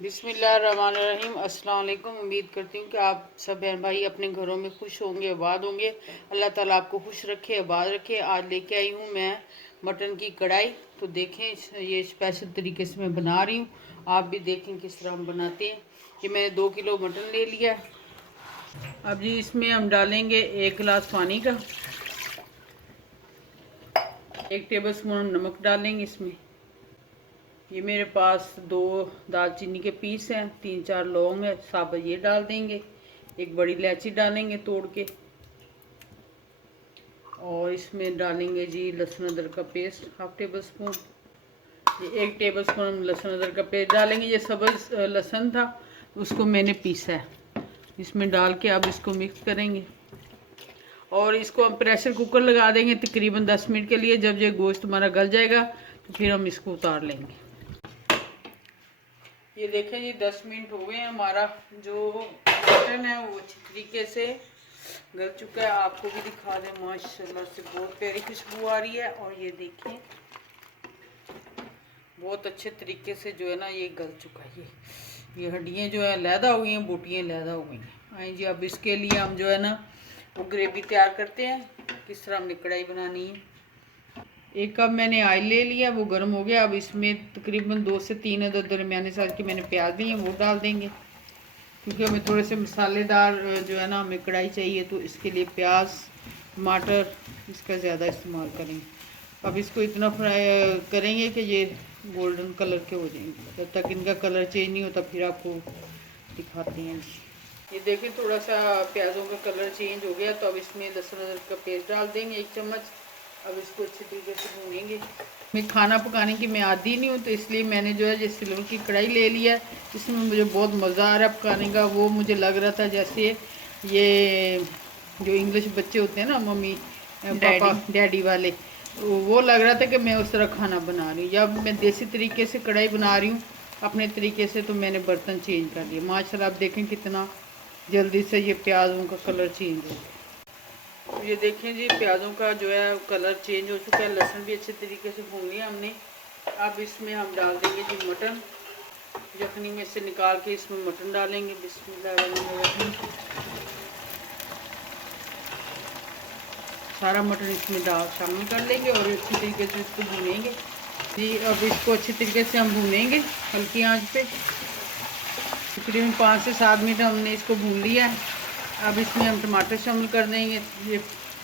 बिस्मिल्लाहिर्रहमानिर्रहीम। अस्सलाम वालेकुम। उम्मीद करती हूँ कि आप सब बहन भाई अपने घरों में खुश होंगे, आबाद होंगे। अल्लाह ताला आपको खुश रखे, आबाद रखे। आज लेके आई हूँ मैं मटन की कढ़ाई। तो देखें, ये स्पेशल तरीके से मैं बना रही हूँ, आप भी देखें किस तरह हम बनाते हैं। ये मैंने 2 किलो मटन ले लिया। अब जी इसमें हम डालेंगे 1 गिलास पानी का, 1 टेबल स्पून नमक डालेंगे इसमें। ये मेरे पास 2 दालचीनी के पीस हैं, 3-4 लौंग है साबुत, ये डाल देंगे। एक बड़ी इलायची डालेंगे तोड़ के, और इसमें डालेंगे जी लहसुन अदरक का पेस्ट 1/2 टेबल स्पून। ये 1 टेबल स्पून लहसुन अदरक का पेस्ट डालेंगे। ये सब्ज़ लहसुन था, उसको मैंने पीसा है। इसमें डाल के अब इसको मिक्स करेंगे और इसको हम प्रेशर कुकर लगा देंगे तकरीबन 10 मिनट के लिए। जब ये गोश्त हमारा गल जाएगा तो फिर हम इसको उतार लेंगे। ये देखें जी 10 मिनट हो गए हैं। हमारा जो मटन है वो अच्छी तरीके से गल चुका है। आपको भी दिखा दें, माशाल्लाह से बहुत प्यारी खुशबू आ रही है। और ये देखें बहुत अच्छे तरीके से जो है ना ये गल चुका है। ये हड्डियाँ जो है लैदा हो गई हैं, बोटियाँ लैदा हो गई हैं। आए जी, अब इसके लिए हम जो है ना वो ग्रेवी तैयार करते हैं। किस तरह हमने कढ़ाई बनानी है। 1 कप मैंने ऑयल ले लिया, वो गर्म हो गया। अब इसमें तकरीबन 2 से 3 अदद दरमियाने साइज के मैंने प्याज लिए हैं, वो डाल देंगे। क्योंकि हमें थोड़े से मसालेदार जो है ना हमें कढ़ाई चाहिए, तो इसके लिए प्याज टमाटर इसका ज़्यादा इस्तेमाल करेंगे। अब इसको इतना फ्राई करेंगे कि ये गोल्डन कलर के हो जाएंगे। जब तक इनका कलर चेंज नहीं होता फिर आपको दिखाते हैं। ये देखिए थोड़ा सा प्याज़ों का कलर चेंज हो गया, तो अब इसमें लहसुन अदरक का पेस्ट डाल देंगे 1 चम्मच। अब इसको अच्छी तरीके से भूनेंगे। मैं खाना पकाने की मैं आदी नहीं हूँ, तो इसलिए मैंने जो है ये सिल्वर की कढ़ाई ले लिया है। इसमें मुझे बहुत मज़ा आ रहा है पकाने का। वो मुझे लग रहा था जैसे ये जो इंग्लिश बच्चे होते हैं ना, मम्मी पापा डैडी वाले, वो लग रहा था कि मैं उस तरह खाना बना रही हूँ। जब मैं देसी तरीके से कढ़ाई बना रही हूँ अपने तरीके से, तो मैंने बर्तन चेंज कर दिए। माशाल्लाह आप देखें कितना जल्दी से ये प्याज़ों का कलर चेंज हो गया। ये देखें जी प्याज़ों का जो है कलर चेंज हो चुका है। लहसुन भी अच्छे तरीके से भून लिया हमने। अब इसमें हम डाल देंगे जी मटन। यखनी में से निकाल के इसमें मटन डालेंगे। बिस्मिल्लाहिर्रहमानिर्रहीम। सारा मटन इसमें शामिल कर लेंगे और अच्छी तरीके से इसको भूनेंगे जी। अब इसको अच्छी तरीके से हम भूनेंगे हल्की आंच पे। तकरीबन 5 से 7 मिनट हमने इसको भून लिया है। अब इसमें हम टमाटर शामिल कर देंगे। ये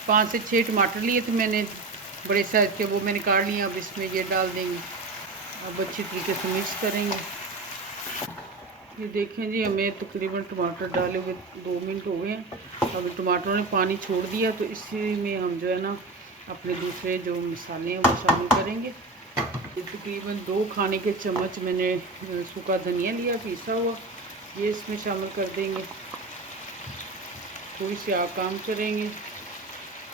5 से 6 टमाटर लिए थे मैंने बड़े साइज़ के, वो मैंने काट लिए। अब इसमें ये डाल देंगे। अब अच्छी तरीके से मिक्स करेंगे। ये देखें जी हमें तकरीबन टमाटर डाले हुए 2 मिनट हो गए हैं। अब टमाटरों ने पानी छोड़ दिया, तो इसी में हम जो है ना अपने दूसरे जो मसाले हैं वो शामिल करेंगे। ये तकरीबन 2 खाने के चम्मच मैंने सूखा धनिया लिया पीसा हुआ, ये इसमें शामिल कर देंगे। थोड़ी सी आप काम करेंगे।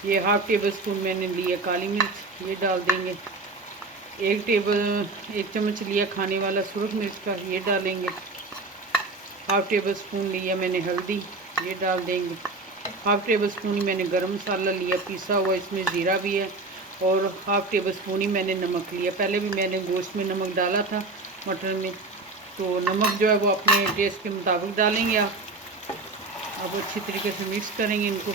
ये 1/2 टेबल स्पून मैंने लिया काली मिर्च, ये डाल देंगे। 1 चम्मच लिया खाने वाला सुरख मिर्च का, ये डालेंगे। 1/2 टेबल स्पून लिया मैंने हल्दी, ये डाल देंगे। 1/2 टेबल स्पून ही मैंने गरम मसाला लिया पीसा हुआ, इसमें ज़ीरा भी है। और 1/2 टेबल स्पून ही मैंने नमक लिया। पहले भी मैंने गोश्त में नमक डाला था मटन में, तो नमक जो है वो अपने टेस्ट के मुताबिक डालेंगे आप। अब अच्छी तरीके से मिक्स करेंगे इनको।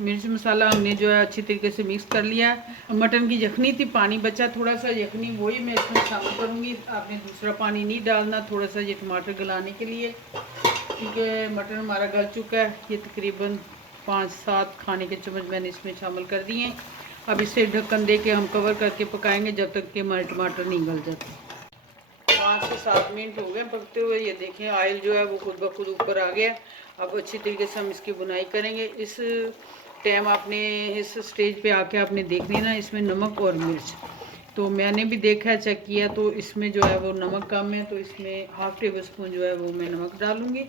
मिर्च मसाला हमने जो है अच्छी तरीके से मिक्स कर लिया है। मटन की यखनी थी, पानी बचा थोड़ा सा यखनी, वही मैं इसमें शामिल करूँगी। आपने दूसरा पानी नहीं डालना, थोड़ा सा ये टमाटर गलाने के लिए, क्योंकि मटन हमारा गल चुका है। ये तकरीबन 5-7 खाने के चम्मच मैंने इसमें शामिल कर दिए हैं। अब इसे ढक्कन दे के हम कवर करके पकाएंगे जब तक कि हमारे टमाटर नहीं गल जाते। 5 से 7 मिनट हो गए पकते हुए। ये देखें ऑयल जो है वो खुद ब खुद ऊपर आ गया। अब अच्छी तरीके से हम इसकी बुनाई करेंगे। इस टाइम आपने इस स्टेज पे आके आपने देख लेना इसमें नमक और मिर्च। तो मैंने भी देखा चेक किया, तो इसमें जो है वो नमक कम है, तो इसमें 1/2 टेबल स्पून जो है वो मैं नमक डालूँगी।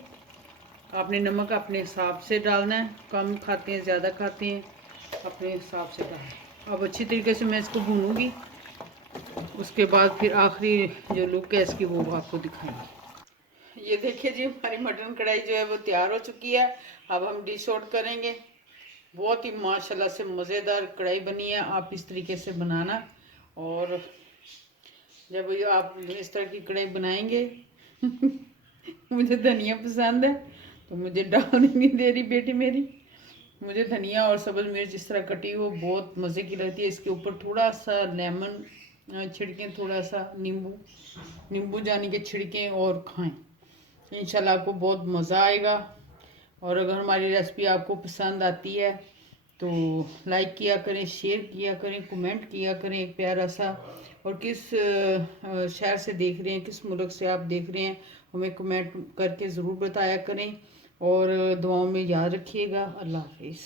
आपने नमक अपने हिसाब से डालना है, कम खाते हैं ज़्यादा खाते हैं अपने हिसाब से डालें। अब अच्छी तरीके से मैं इसको भूनूँगी, उसके बाद फिर आखिरी जो लुक है इसकी वो आपको दिखाएंगे। ये देखिए जी हमारी मटन कढ़ाई जो है वो तैयार हो चुकी है। अब हम डिश आउट करेंगे। बहुत ही माशाल्लाह से मज़ेदार कढ़ाई बनी है। आप इस तरीके से बनाना और जब ये आप इस तरह की कढ़ाई बनाएंगे मुझे धनिया पसंद है तो मुझे डालने नहीं दे रही बेटी मेरी। मुझे धनिया और सब्ज़ मिर्च इस तरह कटी वो बहुत मज़े की लगती है। इसके ऊपर थोड़ा सा लेमन छिड़कें, थोड़ा सा नींबू जानी के छिड़कें और खाएं। इंशाल्लाह आपको बहुत मज़ा आएगा। और अगर हमारी रेसिपी आपको पसंद आती है तो लाइक किया करें, शेयर किया करें, कमेंट किया करें एक प्यारा सा। और किस शहर से देख रहे हैं, किस मुल्क से आप देख रहे हैं, हमें कमेंट करके ज़रूर बताया करें। और दुआओं में याद रखिएगा। अल्लाह हाफिज़।